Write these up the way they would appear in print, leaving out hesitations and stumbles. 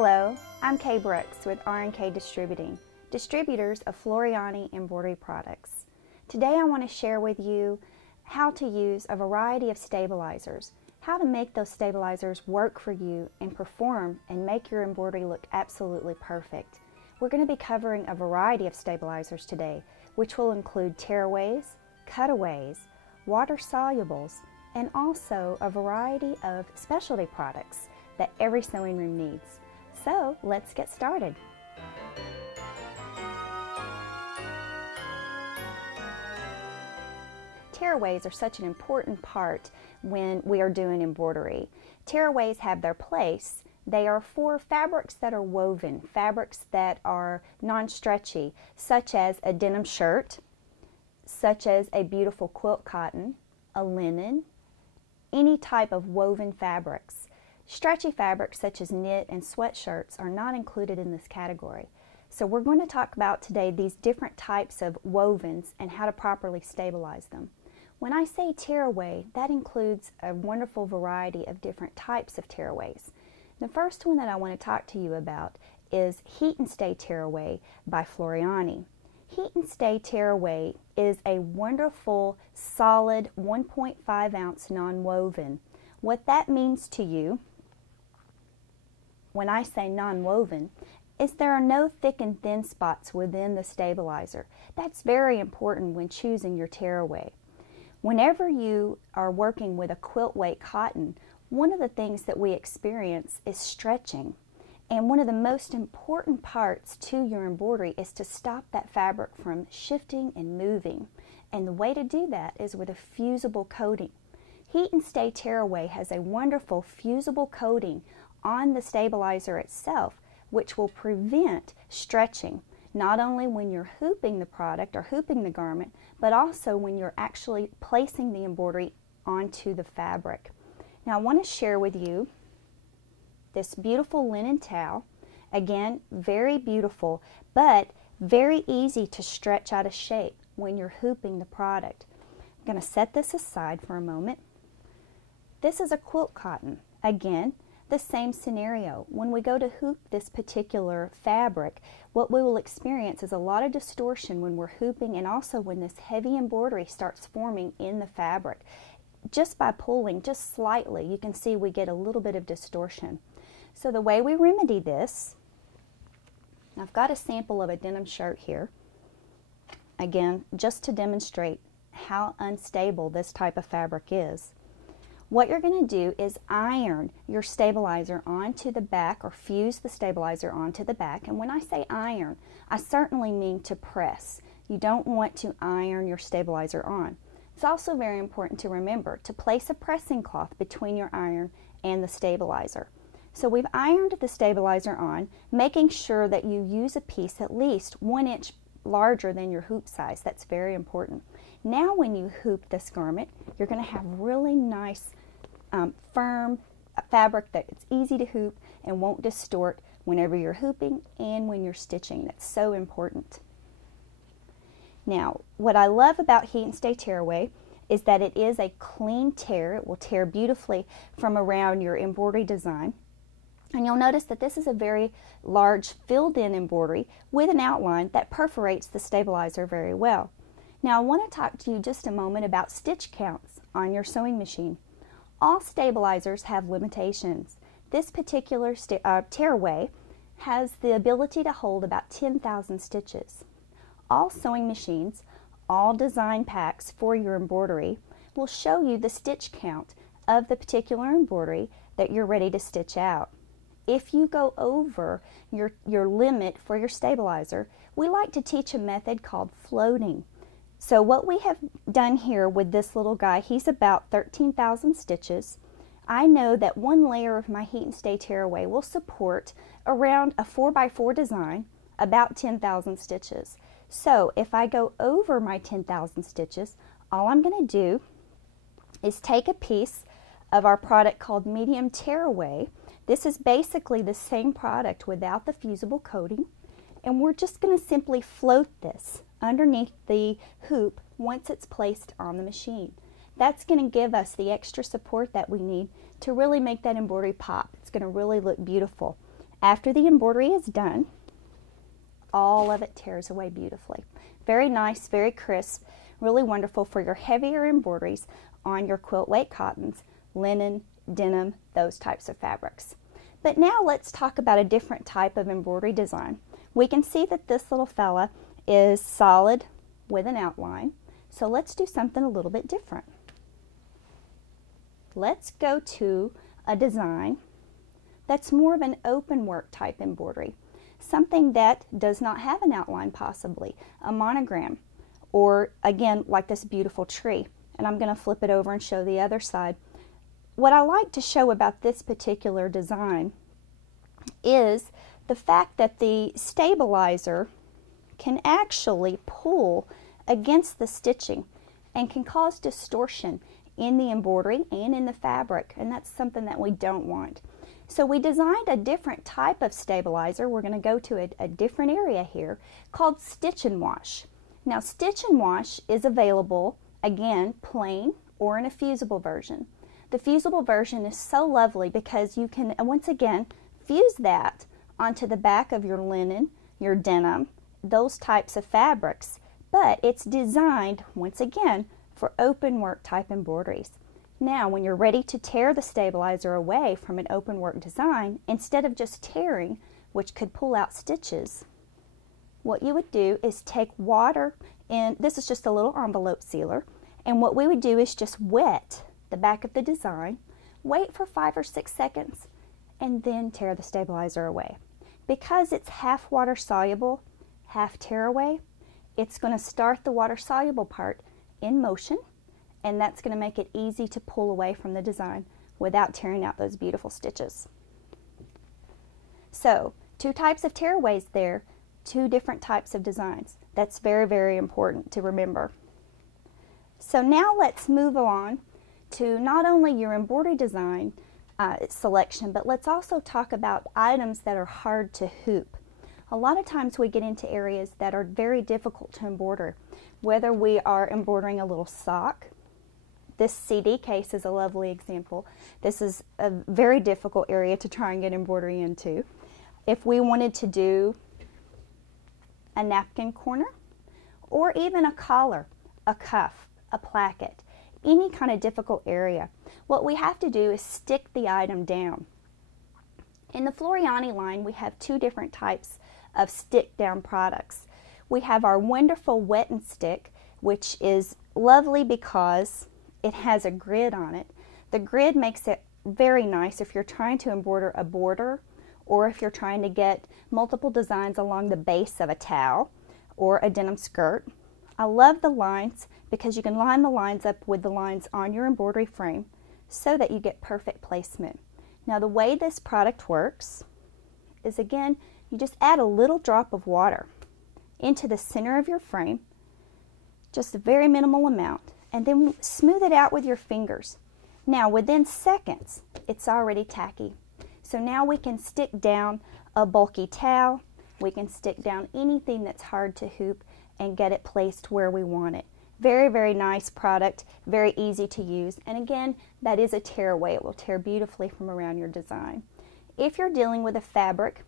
Hello, I'm Kay Brooks with R&K Distributing, distributors of Floriani embroidery products. Today I want to share with you how to use a variety of stabilizers, how to make those stabilizers work for you and perform and make your embroidery look absolutely perfect. We're going to be covering a variety of stabilizers today, which will include tearaways, cutaways, water solubles, and also a variety of specialty products that every sewing room needs. So let's get started. Tearaways are such an important part when we are doing embroidery. Tearaways have their place. They are for fabrics that are woven, fabrics that are non-stretchy, such as a denim shirt, such as a beautiful quilt cotton, a linen, any type of woven fabrics. Stretchy fabrics such as knit and sweatshirts are not included in this category. So we're going to talk about today these different types of wovens and how to properly stabilize them. When I say tearaway, that includes a wonderful variety of different types of tearaways. The first one that I want to talk to you about is Heat and Stay Tearaway by Floriani. Heat and Stay Tearaway is a wonderful, solid 1.5 ounce non-woven. What that means to you, when I say non-woven, is there are no thick and thin spots within the stabilizer. That's very important when choosing your tearaway. Whenever you are working with a quilt weight cotton, one of the things that we experience is stretching. And one of the most important parts to your embroidery is to stop that fabric from shifting and moving. And the way to do that is with a fusible coating. Heat and Stay Tearaway has a wonderful fusible coating on the stabilizer itself, which will prevent stretching, not only when you're hooping the product or hooping the garment, but also when you're actually placing the embroidery onto the fabric. Now I want to share with you this beautiful linen towel. Again, very beautiful, but very easy to stretch out of shape when you're hooping the product. I'm going to set this aside for a moment. This is a quilt cotton. Again, the same scenario. When we go to hoop this particular fabric, what we will experience is a lot of distortion when we're hooping, and also when this heavy embroidery starts forming in the fabric. Just by pulling just slightly, you can see we get a little bit of distortion. So the way we remedy this, I've got a sample of a denim shirt here. Again, just to demonstrate how unstable this type of fabric is. What you're going to do is iron your stabilizer onto the back, or fuse the stabilizer onto the back. And when I say iron, I certainly mean to press. You don't want to iron your stabilizer on. It's also very important to remember to place a pressing cloth between your iron and the stabilizer. So we've ironed the stabilizer on, making sure that you use a piece at least 1 inch larger than your hoop size. That's very important. Now when you hoop this garment, you're going to have really nice firm fabric that it's easy to hoop and won't distort whenever you're hooping and when you're stitching. That's so important. Now, what I love about Heat and Stay Tearaway is that it is a clean tear. It will tear beautifully from around your embroidery design. And you'll notice that this is a very large filled-in embroidery with an outline that perforates the stabilizer very well. Now I want to talk to you just a moment about stitch counts on your sewing machine. All stabilizers have limitations. This particular tearaway has the ability to hold about 10,000 stitches. All sewing machines, all design packs for your embroidery will show you the stitch count of the particular embroidery that you're ready to stitch out. If you go over your limit for your stabilizer, we like to teach a method called floating. So what we have done here with this little guy, he's about 13,000 stitches. I know that one layer of my Heat and Stay Tearaway will support around a 4x4 design, about 10,000 stitches. So if I go over my 10,000 stitches, all I'm going to do is take a piece of our product called Medium Tearaway. This is basically the same product without the fusible coating, and we're just going to simply float this underneath the hoop once it's placed on the machine. That's going to give us the extra support that we need to really make that embroidery pop. It's going to really look beautiful. After the embroidery is done, all of it tears away beautifully. Very nice, very crisp, really wonderful for your heavier embroideries on your quilt weight cottons, linen, denim, those types of fabrics. But now let's talk about a different type of embroidery design. We can see that this little fella is solid with an outline, so let's do something a little bit different. Let's go to a design that's more of an open work type embroidery, something that does not have an outline, possibly a monogram, or again like this beautiful tree. And I'm going to flip it over and show the other side. What I like to show about this particular design is the fact that the stabilizer can actually pull against the stitching and can cause distortion in the embroidery and in the fabric, and that's something that we don't want. So we designed a different type of stabilizer. We're going to go to a different area here called Stitch and Wash. Now Stitch and Wash is available, again, plain or in a fusible version. The fusible version is so lovely because you can, once again, fuse that onto the back of your linen, your denim, those types of fabrics, but it's designed, once again, for open work type embroideries. Now, when you're ready to tear the stabilizer away from an open work design, instead of just tearing, which could pull out stitches, what you would do is take water, and this is just a little envelope sealer, and what we would do is just wet the back of the design, wait for 5 or 6 seconds, and then tear the stabilizer away. Because it's half water soluble, half tear away, it's going to start the water soluble part in motion, and that's going to make it easy to pull away from the design without tearing out those beautiful stitches. So, 2 types of tearaways there, 2 different types of designs. That's very, very important to remember. So now let's move on to not only your embroidery design selection, but let's also talk about items that are hard to hoop. A lot of times we get into areas that are very difficult to embroider, whether we are embroidering a little sock. This CD case is a lovely example. This is a very difficult area to try and get embroidery into. If we wanted to do a napkin corner, or even a collar, a cuff, a placket, any kind of difficult area, what we have to do is stick the item down. In the Floriani line, we have 2 different types of stick down products. We have our wonderful wet and stick, which is lovely because it has a grid on it. The grid makes it very nice if you're trying to embroider a border, or if you're trying to get multiple designs along the base of a towel or a denim skirt. I love the lines because you can line the lines up with the lines on your embroidery frame so that you get perfect placement. Now the way this product works is, again, you just add a little drop of water into the center of your frame, just a very minimal amount, and then smooth it out with your fingers. Now within seconds, it's already tacky. So now we can stick down a bulky towel, we can stick down anything that's hard to hoop and get it placed where we want it. Very, very nice product, very easy to use, and again, that is a tearaway. It will tear beautifully from around your design. If you're dealing with a fabric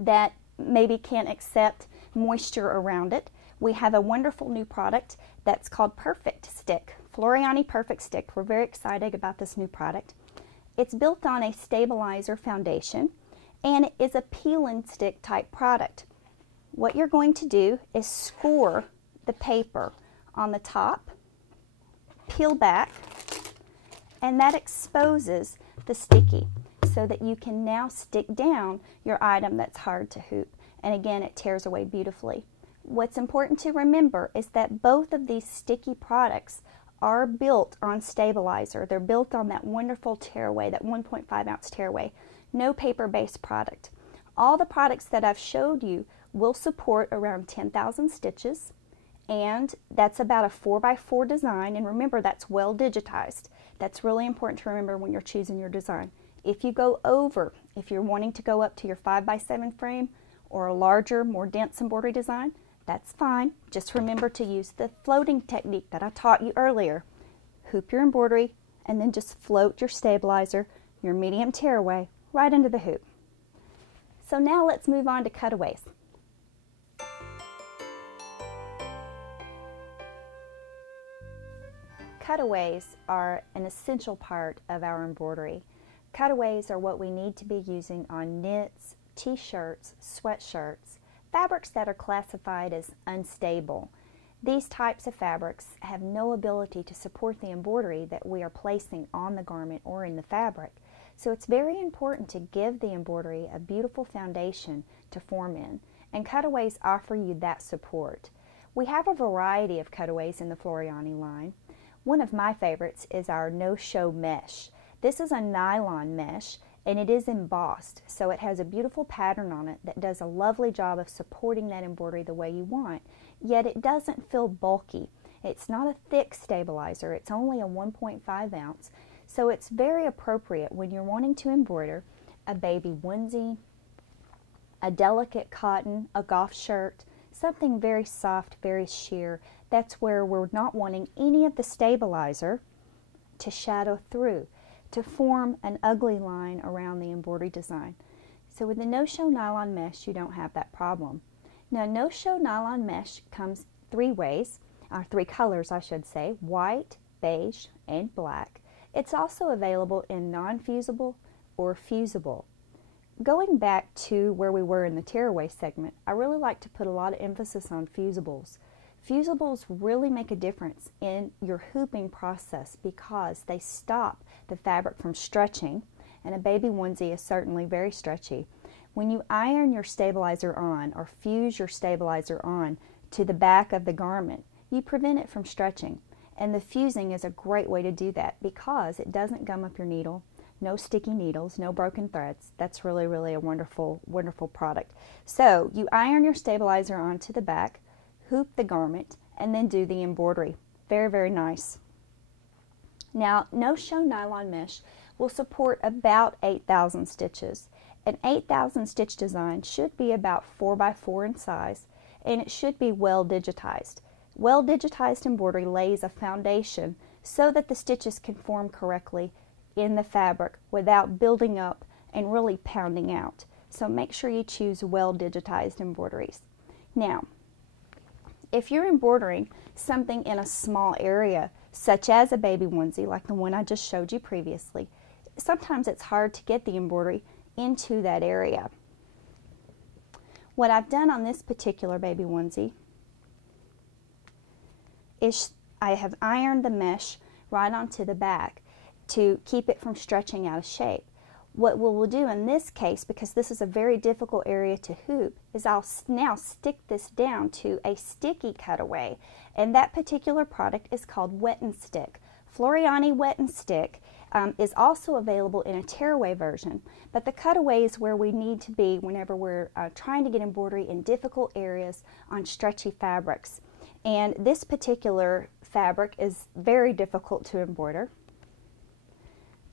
that maybe can't accept moisture around it, we have a wonderful new product that's called Perfect Stick, Floriani Perfect Stick. We're very excited about this new product. It's built on a stabilizer foundation, and it is a peel and stick type product. What you're going to do is score the paper on the top, peel back, and that exposes the sticky so that you can now stick down your item that's hard to hoop. And again, it tears away beautifully. What's important to remember is that both of these sticky products are built on stabilizer. They're built on that wonderful tearaway, that 1.5 ounce tearaway. No paper-based product. All the products that I've showed you will support around 10,000 stitches, and that's about a 4x4 design, and remember, that's well digitized. That's really important to remember when you're choosing your design. If you go over, if you're wanting to go up to your 5x7 frame or a larger, more dense embroidery design, that's fine. Just remember to use the floating technique that I taught you earlier. Hoop your embroidery and then just float your stabilizer, your medium tearaway, right into the hoop. So now let's move on to cutaways. Cutaways are an essential part of our embroidery. Cutaways are what we need to be using on knits, t-shirts, sweatshirts, fabrics that are classified as unstable. These types of fabrics have no ability to support the embroidery that we are placing on the garment or in the fabric. So it's very important to give the embroidery a beautiful foundation to form in, and cutaways offer you that support. We have a variety of cutaways in the Floriani line. One of my favorites is our no-show mesh. This is a nylon mesh and it is embossed, so it has a beautiful pattern on it that does a lovely job of supporting that embroidery the way you want, yet it doesn't feel bulky. It's not a thick stabilizer, it's only a 1.5 ounce, so it's very appropriate when you're wanting to embroider a baby onesie, a delicate cotton, a golf shirt, something very soft, very sheer. That's where we're not wanting any of the stabilizer to shadow through, to form an ugly line around the embroidery design. So with the no-show nylon mesh, you don't have that problem. Now, no-show nylon mesh comes three ways, or three colors I should say, white, beige, and black. It's also available in non-fusible or fusible. Going back to where we were in the tearaway segment, I really like to put a lot of emphasis on fusibles. Fusibles really make a difference in your hooping process because they stop the fabric from stretching, and a baby onesie is certainly very stretchy. When you iron your stabilizer on or fuse your stabilizer on to the back of the garment, you prevent it from stretching, and the fusing is a great way to do that because it doesn't gum up your needle. No sticky needles, no broken threads. That's really, really a wonderful, wonderful product. So you iron your stabilizer onto the back, hoop the garment, and then do the embroidery. Very, very nice. Now, no-show nylon mesh will support about 8,000 stitches. An 8,000 stitch design should be about 4 by 4 in size, and it should be well digitized. Well digitized embroidery lays a foundation so that the stitches can form correctly in the fabric without building up and really pounding out. So make sure you choose well digitized embroideries. Now, if you're embroidering something in a small area, such as a baby onesie like the one I just showed you previously, sometimes it's hard to get the embroidery into that area. What I've done on this particular baby onesie is I have ironed the mesh right onto the back to keep it from stretching out of shape. What we'll do in this case, because this is a very difficult area to hoop, is I'll now stick this down to a sticky cutaway, and that particular product is called Wet and Stick. Floriani Wet and Stick is also available in a tearaway version, but the cutaway is where we need to be whenever we're trying to get embroidery in difficult areas on stretchy fabrics. And this particular fabric is very difficult to embroider.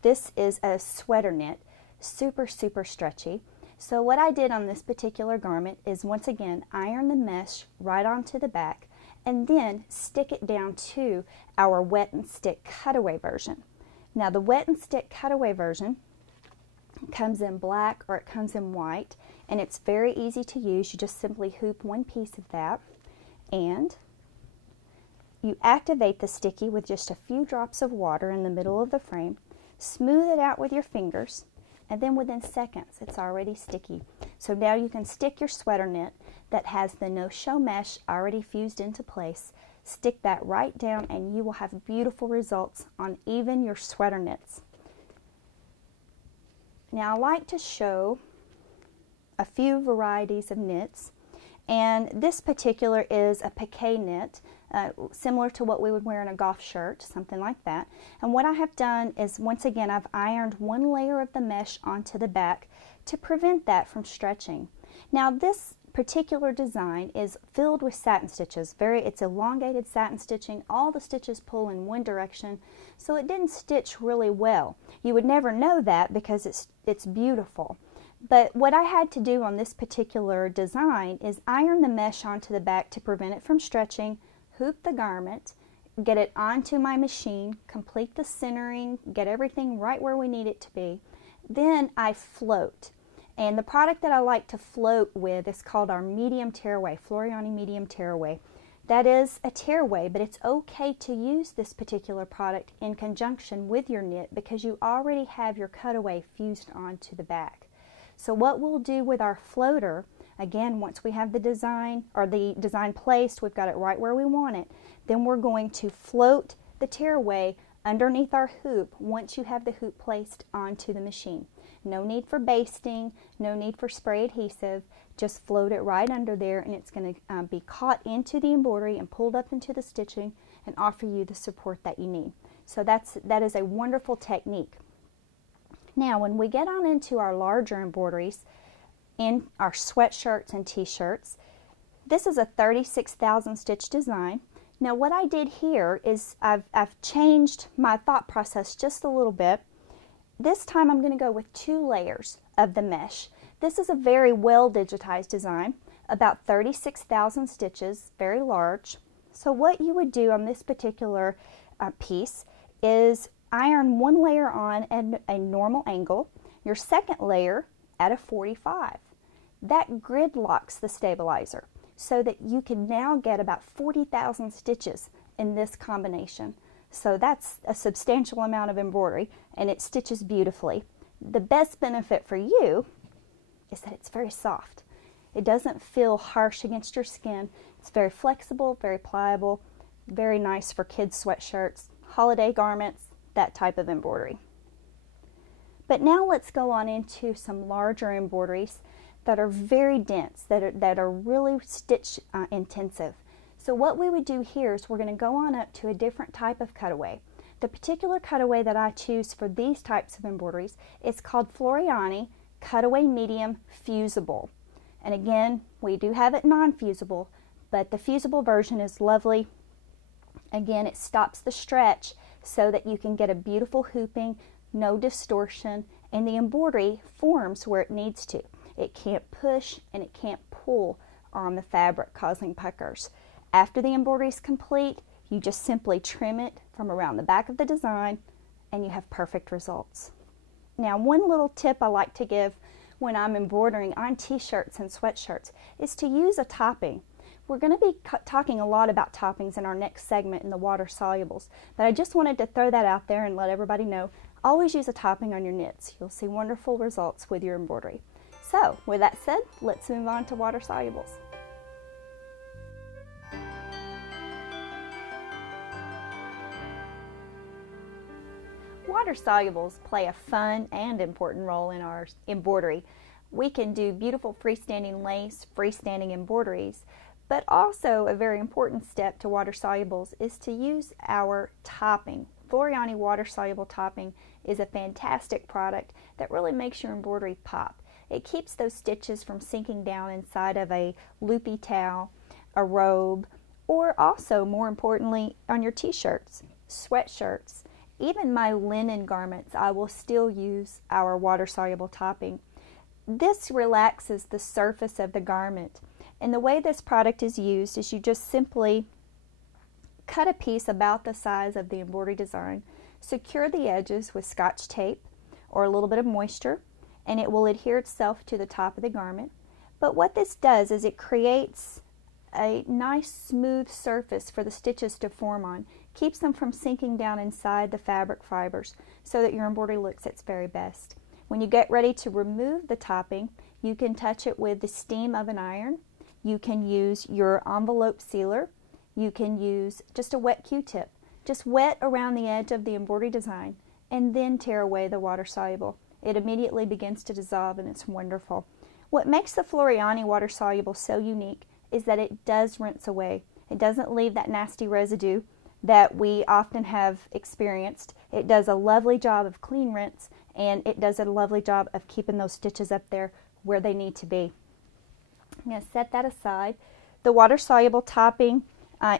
This is a sweater knit, super, super stretchy. So what I did on this particular garment is once again iron the mesh right onto the back and then stick it down to our Wet and Stick cutaway version. Now the Wet and Stick cutaway version comes in black or it comes in white, and it's very easy to use. You just simply hoop one piece of that and you activate the sticky with just a few drops of water in the middle of the frame, smooth it out with your fingers, and then within seconds it's already sticky. So now you can stick your sweater knit that has the no-show mesh already fused into place, stick that right down, and you will have beautiful results on even your sweater knits. Now I like to show a few varieties of knits, and this particular is a piqué knit, similar to what we would wear in a golf shirt, something like that. And what I have done is, once again, I've ironed one layer of the mesh onto the back to prevent that from stretching. Now this particular design is filled with satin stitches. It's elongated satin stitching. All the stitches pull in one direction, so it didn't stitch really well. You would never know that because it's beautiful. But what I had to do on this particular design is iron the mesh onto the back to prevent it from stretching, hoop the garment, get it onto my machine, complete the centering, get everything right where we need it to be. Then I float. And the product that I like to float with is called our medium tearaway, Floriani medium tearaway. That is a tearaway, but it's okay to use this particular product in conjunction with your knit because you already have your cutaway fused onto the back. So what we'll do with our floater, again, once we have the design placed, we've got it right where we want it, then we're going to float the tearaway underneath our hoop once you have the hoop placed onto the machine. No need for basting, no need for spray adhesive, just float it right under there and it's going to be caught into the embroidery and pulled up into the stitching and offer you the support that you need. So that is a wonderful technique. Now when we get on into our larger embroideries in our sweatshirts and t-shirts, this is a 36,000 stitch design. Now what I did here is I've changed my thought process just a little bit. This time I'm going to go with 2 layers of the mesh. This is a very well digitized design, about 36,000 stitches, very large. So what you would do on this particular piece is iron 1 layer on at a normal angle, your second layer at a 45. That grid locks the stabilizer so that you can now get about 40,000 stitches in this combination. So that's a substantial amount of embroidery and it stitches beautifully. The best benefit for you is that it's very soft. It doesn't feel harsh against your skin. It's very flexible, very pliable, very nice for kids' sweatshirts, holiday garments, that type of embroidery. But now let's go on into some larger embroideries that are very dense, that are really stitch intensive. So what we would do here is we're going to go on up to a different type of cutaway. The particular cutaway that I choose for these types of embroideries is called Floriani Cutaway Medium Fusible. And again, we do have it non-fusible, but the fusible version is lovely. Again, it stops the stretch so that you can get a beautiful hooping, no distortion, and the embroidery forms where it needs to. It can't push and it can't pull on the fabric, causing puckers. After the embroidery is complete, you just simply trim it from around the back of the design and you have perfect results. Now, one little tip I like to give when I'm embroidering on t-shirts and sweatshirts is to use a topping. We're going to be talking a lot about toppings in our next segment in the water solubles, but I just wanted to throw that out there and let everybody know, always use a topping on your knits. You'll see wonderful results with your embroidery. So, with that said, let's move on to water solubles. Water solubles play a fun and important role in our embroidery. We can do beautiful freestanding lace, freestanding embroideries, but also a very important step to water solubles is to use our topping. Floriani water soluble topping is a fantastic product that really makes your embroidery pop. It keeps those stitches from sinking down inside of a loopy towel, a robe, or also, more importantly, on your t-shirts, sweatshirts. Even my linen garments, I will still use our water-soluble topping. This relaxes the surface of the garment. And the way this product is used is you just simply cut a piece about the size of the embroidery design, secure the edges with Scotch tape or a little bit of moisture, and it will adhere itself to the top of the garment. But what this does is it creates a nice smooth surface for the stitches to form on, keeps them from sinking down inside the fabric fibers so that your embroidery looks its very best. When you get ready to remove the topping, you can touch it with the steam of an iron. You can use your envelope sealer. You can use just a wet Q-tip. Just wet around the edge of the embroidery design and then tear away the water soluble. It immediately begins to dissolve and it's wonderful. What makes the Floriani water soluble so unique is that it does rinse away. It doesn't leave that nasty residue that we often have experienced. It does a lovely job of clean rinse and it does a lovely job of keeping those stitches up there where they need to be. I'm going to set that aside. The water soluble topping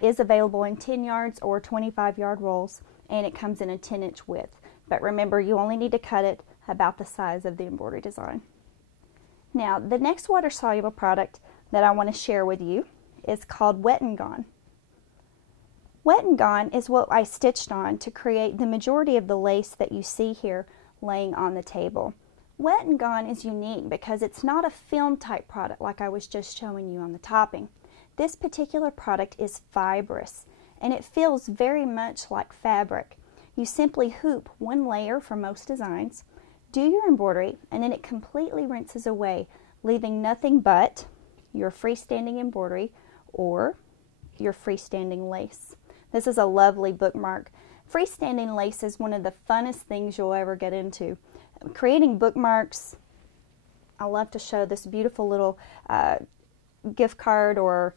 is available in 10 yards or 25-yard rolls and it comes in a 10-inch width. But remember, you only need to cut it about the size of the embroidery design. Now, the next water soluble product that I want to share with you is called Wet and Gone. Wet and Gone is what I stitched on to create the majority of the lace that you see here laying on the table. Wet and Gone is unique because it's not a film type product like I was just showing you on the topping. This particular product is fibrous and it feels very much like fabric. You simply hoop one layer for most designs, do your embroidery, and then it completely rinses away, leaving nothing but your freestanding embroidery or your freestanding lace. This is a lovely bookmark. Freestanding lace is one of the funnest things you'll ever get into. Creating bookmarks, I love to show this beautiful little gift card or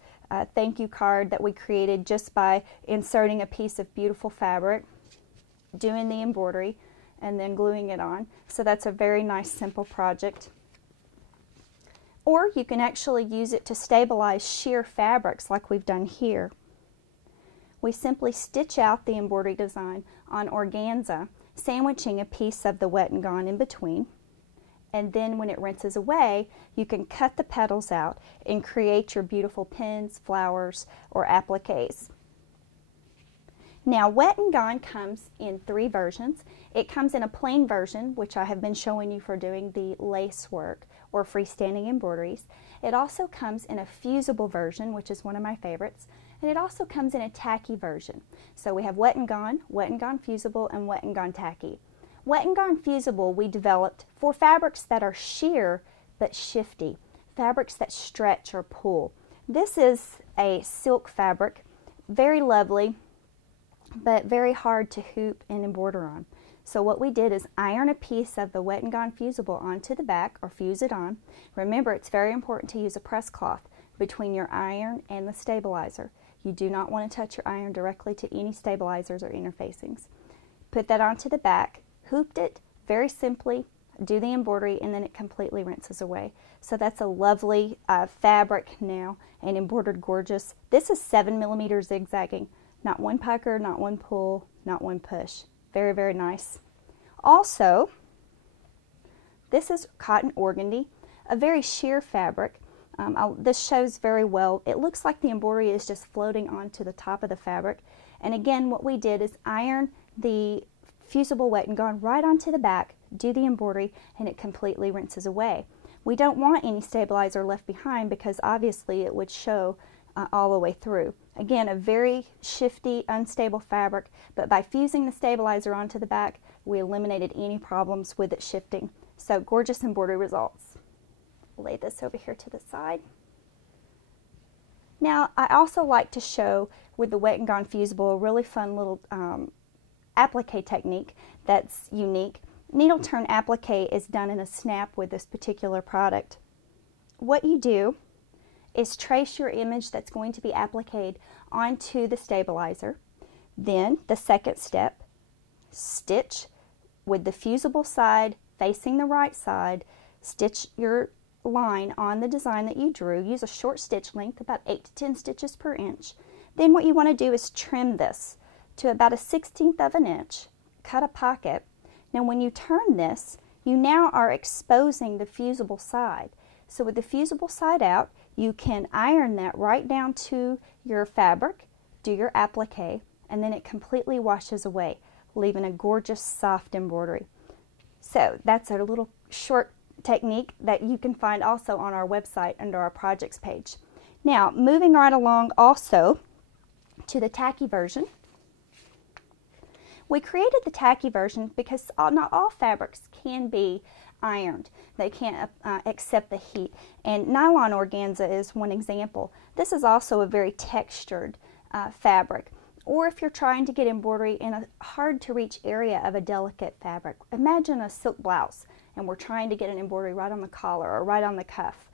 thank you card that we created just by inserting a piece of beautiful fabric, doing the embroidery, and then gluing it on. So that's a very nice simple project. Or you can actually use it to stabilize sheer fabrics like we've done here. We simply stitch out the embroidery design on organza, sandwiching a piece of the Wet and Gone in between. And then when it rinses away, you can cut the petals out and create your beautiful pins, flowers, or appliques. Now, Wet and Gone comes in 3 versions. It comes in a plain version, which I have been showing you for doing the lace work or freestanding embroideries. It also comes in a fusible version, which is one of my favorites, and it also comes in a tacky version. So we have Wet and Gone Fusible, and Wet and Gone Tacky. Wet and Gone Fusible we developed for fabrics that are sheer but shifty, fabrics that stretch or pull. This is a silk fabric, very lovely, but very hard to hoop and embroider on. So what we did is iron a piece of the Wet and Gone Fusible onto the back, or fuse it on. Remember, it's very important to use a press cloth between your iron and the stabilizer. You do not want to touch your iron directly to any stabilizers or interfacings. Put that onto the back, hooped it very simply, do the embroidery, and then it completely rinses away. So that's a lovely fabric now and embroidered gorgeous. This is 7mm zigzagging. Not one pucker, not one pull, not one push. Very, very nice. Also, this is cotton organdy, a very sheer fabric. This shows very well. It looks like the embroidery is just floating onto the top of the fabric. And again, what we did is iron the fusible Wet and Gone right onto the back, do the embroidery, and it completely rinses away. We don't want any stabilizer left behind because obviously it would show all the way through. Again, a very shifty, unstable fabric, but by fusing the stabilizer onto the back, we eliminated any problems with it shifting. So gorgeous embroidery results. Lay this over here to the side. Now, I also like to show with the Wet and Gone Fusible a really fun little applique technique that's unique. Needle turn applique is done in a snap with this particular product. What you do is trace your image that's going to be appliqued onto the stabilizer. Then the second step, stitch with the fusible side facing the right side, stitch your line on the design that you drew. Use a short stitch length, about 8 to 10 stitches per inch. Then what you want to do is trim this to about 1/16 of an inch, cut a pocket. Now when you turn this, you now are exposing the fusible side. So with the fusible side out, you can iron that right down to your fabric, do your applique, and then it completely washes away, leaving a gorgeous soft embroidery. So that's a little short technique that you can find also on our website under our projects page. Now, moving right along also to the tacky version. We created the tacky version because not all fabrics can be ironed. They can't accept the heat. And nylon organza is one example. This is also a very textured fabric. Or if you're trying to get embroidery in a hard to reach area of a delicate fabric. Imagine a silk blouse and we're trying to get an embroidery right on the collar or right on the cuff.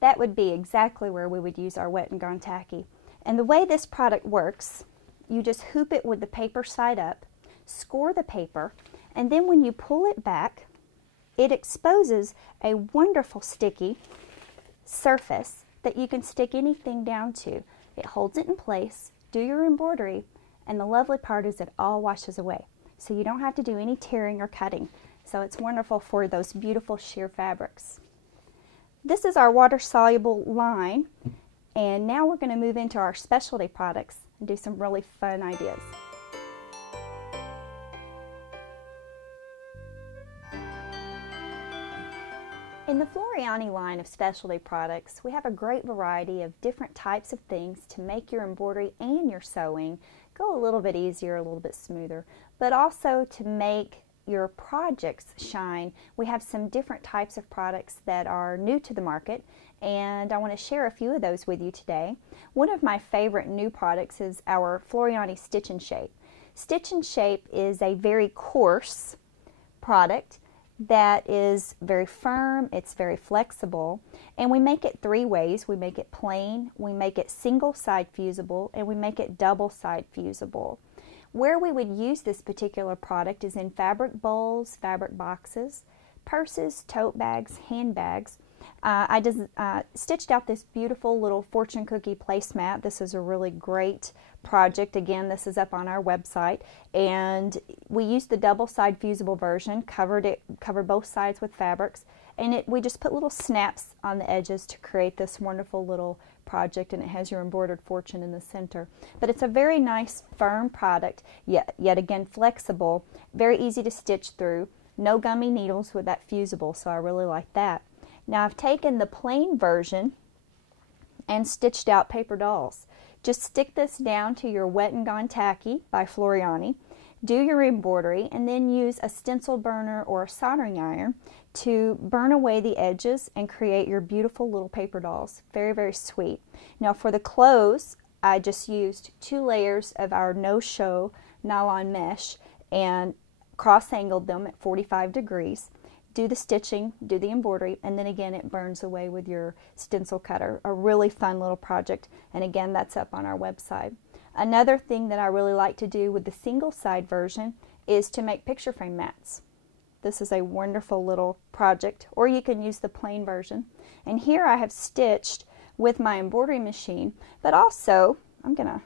That would be exactly where we would use our Wet and Gone Tacky. And the way this product works, you just hoop it with the paper side up, score the paper, and then when you pull it back, it exposes a wonderful sticky surface that you can stick anything down to. It holds it in place, do your embroidery, and the lovely part is it all washes away. So you don't have to do any tearing or cutting. So it's wonderful for those beautiful sheer fabrics. This is our water-soluble line, and now we're going to move into our specialty products and do some really fun ideas. In the Floriani line of specialty products, we have a great variety of different types of things to make your embroidery and your sewing go a little bit easier, a little bit smoother, but also to make your projects shine. We have some different types of products that are new to the market, and I want to share a few of those with you today. One of my favorite new products is our Floriani Stitch and Shape. Stitch and Shape is a very coarse product that is very firm, it's very flexible, and we make it three ways. We make it plain, we make it single side fusible, and we make it double side fusible. Where we would use this particular product is in fabric bowls, fabric boxes, purses, tote bags, handbags. I just stitched out this beautiful little fortune cookie placemat. This is a really great project. Again, this is up on our website, and we used the double side fusible version, covered both sides with fabrics, and we just put little snaps on the edges to create this wonderful little project, and it has your embroidered fortune in the center. But it's a very nice firm product, yet again flexible, very easy to stitch through, no gummy needles with that fusible, so I really like that. Now I've taken the plain version and stitched out paper dolls. Just stick this down to your Wet and Gone Tacky by Floriani, do your embroidery, and then use a stencil burner or a soldering iron to burn away the edges and create your beautiful little paper dolls. Very, very sweet. Now for the clothes, I just used 2 layers of our no-show nylon mesh and cross-angled them at 45 degrees. Do the stitching, do the embroidery, and then again it burns away with your stencil cutter. A really fun little project, and again that's up on our website. Another thing that I really like to do with the single side version is to make picture frame mats. This is a wonderful little project, or you can use the plain version. And here I have stitched with my embroidery machine, but also I'm going to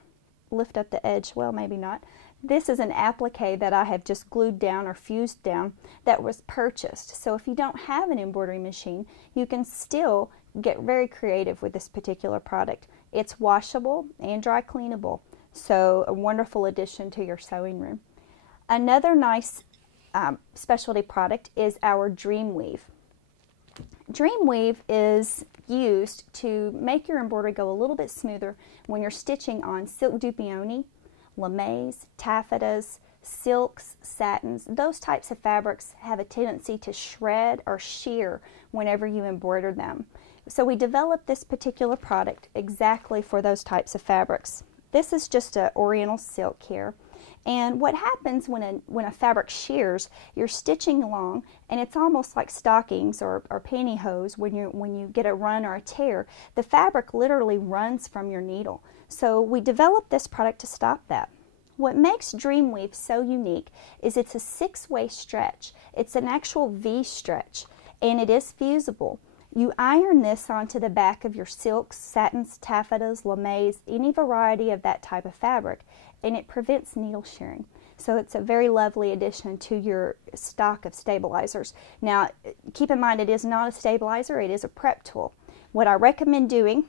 lift up the edge, well maybe not. This is an applique that I have just glued down or fused down that was purchased. So if you don't have an embroidery machine, you can still get very creative with this particular product. It's washable and dry cleanable, so a wonderful addition to your sewing room. Another nice specialty product is our Dreamweave. Dreamweave is used to make your embroidery go a little bit smoother when you're stitching on silk dupioni, lamaze, taffetas, silks, satins. Those types of fabrics have a tendency to shred or shear whenever you embroider them. So we developed this particular product exactly for those types of fabrics. This is just an oriental silk here. And what happens when a fabric shears, you're stitching along, and it's almost like stockings or pantyhose when you get a run or a tear. The fabric literally runs from your needle. So we developed this product to stop that. What makes Dreamweave so unique is it's a 6-way stretch. It's an actual V stretch, and it is fusible. You iron this onto the back of your silks, satins, taffetas, lamaze, any variety of that type of fabric, and it prevents needle shearing. So it's a very lovely addition to your stock of stabilizers. Now, keep in mind it is not a stabilizer, it is a prep tool. What I recommend doing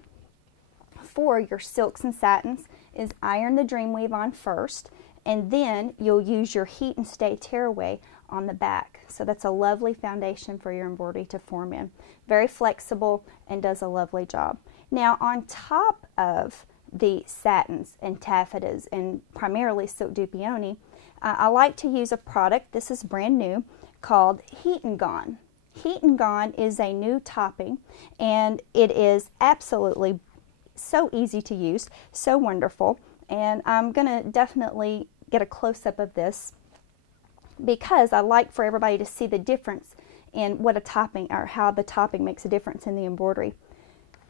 for your silks and satins is iron the Dreamweave on first, and then you'll use your Heat and Stay tearaway on the back. So that's a lovely foundation for your embroidery to form in. Very flexible and does a lovely job. Now on top of the satins and taffetas and primarily silk dupioni, I like to use a product, this is brand new, called Heat and Gone. Heat and Gone is a new topping, and it is absolutely so easy to use, so wonderful, and I'm going to definitely get a close-up of this because I like for everybody to see the difference in what a topping, or how the topping makes a difference in the embroidery.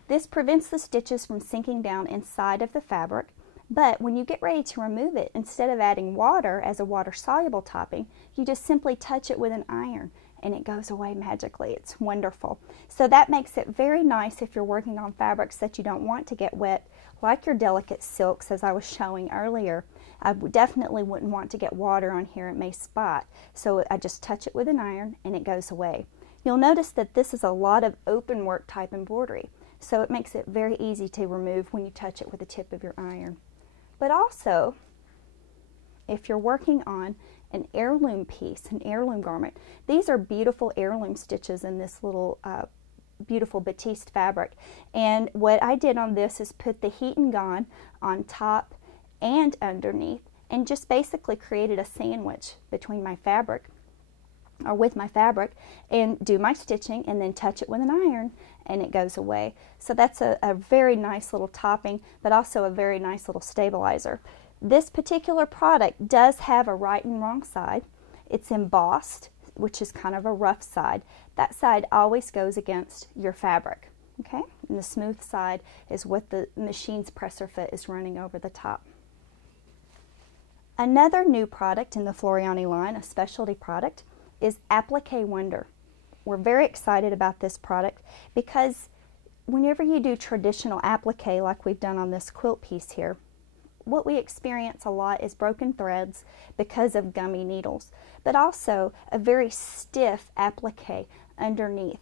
This prevents the stitches from sinking down inside of the fabric, but when you get ready to remove it, instead of adding water as a water-soluble topping, you just simply touch it with an iron and it goes away magically. It's wonderful. So that makes it very nice if you're working on fabrics that you don't want to get wet, like your delicate silks as I was showing earlier. I definitely wouldn't want to get water on here, it may spot. So I just touch it with an iron and it goes away. You'll notice that this is a lot of open work type embroidery, so it makes it very easy to remove when you touch it with the tip of your iron. But also, if you're working on an heirloom piece, an heirloom garment. These are beautiful heirloom stitches in this little beautiful batiste fabric. And what I did on this is put the heat and gone on top and underneath, and just basically created a sandwich between my fabric, or with my fabric, and do my stitching and then touch it with an iron and it goes away. So that's a very nice little topping, but also a very nice little stabilizer. This particular product does have a right and wrong side. It's embossed, which is kind of a rough side. That side always goes against your fabric, okay? And the smooth side is what the machine's presser foot is running over the top. Another new product in the Floriani line, a specialty product, is Applique Wonder. We're very excited about this product because whenever you do traditional applique like we've done on this quilt piece here, what we experience a lot is broken threads because of gummy needles, but also a very stiff applique underneath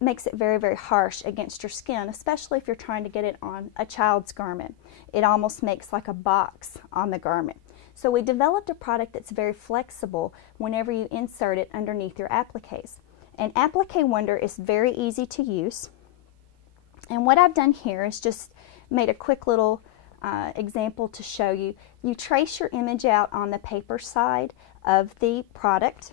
makes it very, very harsh against your skin, especially if you're trying to get it on a child's garment. It almost makes like a box on the garment. So we developed a product that's very flexible whenever you insert it underneath your appliques. And Applique Wonder is very easy to use. And what I've done here is just made a quick little example to show you. You trace your image out on the paper side of the product.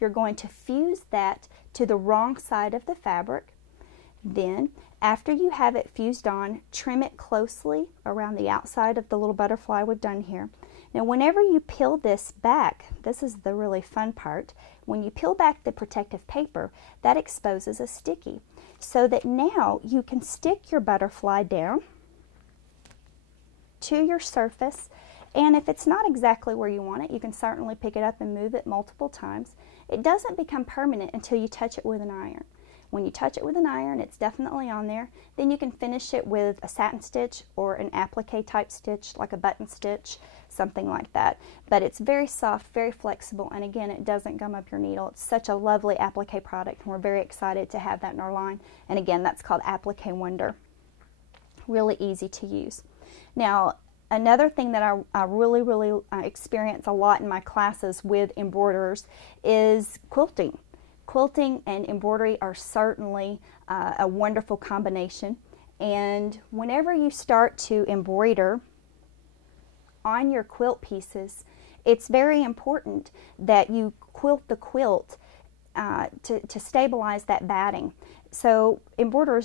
You're going to fuse that to the wrong side of the fabric. Then, after you have it fused on, trim it closely around the outside of the little butterfly we've done here. Now, whenever you peel this back, this is the really fun part, when you peel back the protective paper, that exposes a sticky, so that now you can stick your butterfly down to your surface, and if it's not exactly where you want it, you can certainly pick it up and move it multiple times. It doesn't become permanent until you touch it with an iron. When you touch it with an iron, it's definitely on there. Then you can finish it with a satin stitch or an applique type stitch, like a button stitch, something like that. But it's very soft, very flexible, and again, it doesn't gum up your needle. It's such a lovely applique product, and we're very excited to have that in our line. And again, that's called Applique Wonder. Really easy to use. Now, another thing that I really experience a lot in my classes with embroiderers is quilting. Quilting and embroidery are certainly a wonderful combination, and whenever you start to embroider on your quilt pieces, it's very important that you quilt the quilt to stabilize that batting. So embroiderers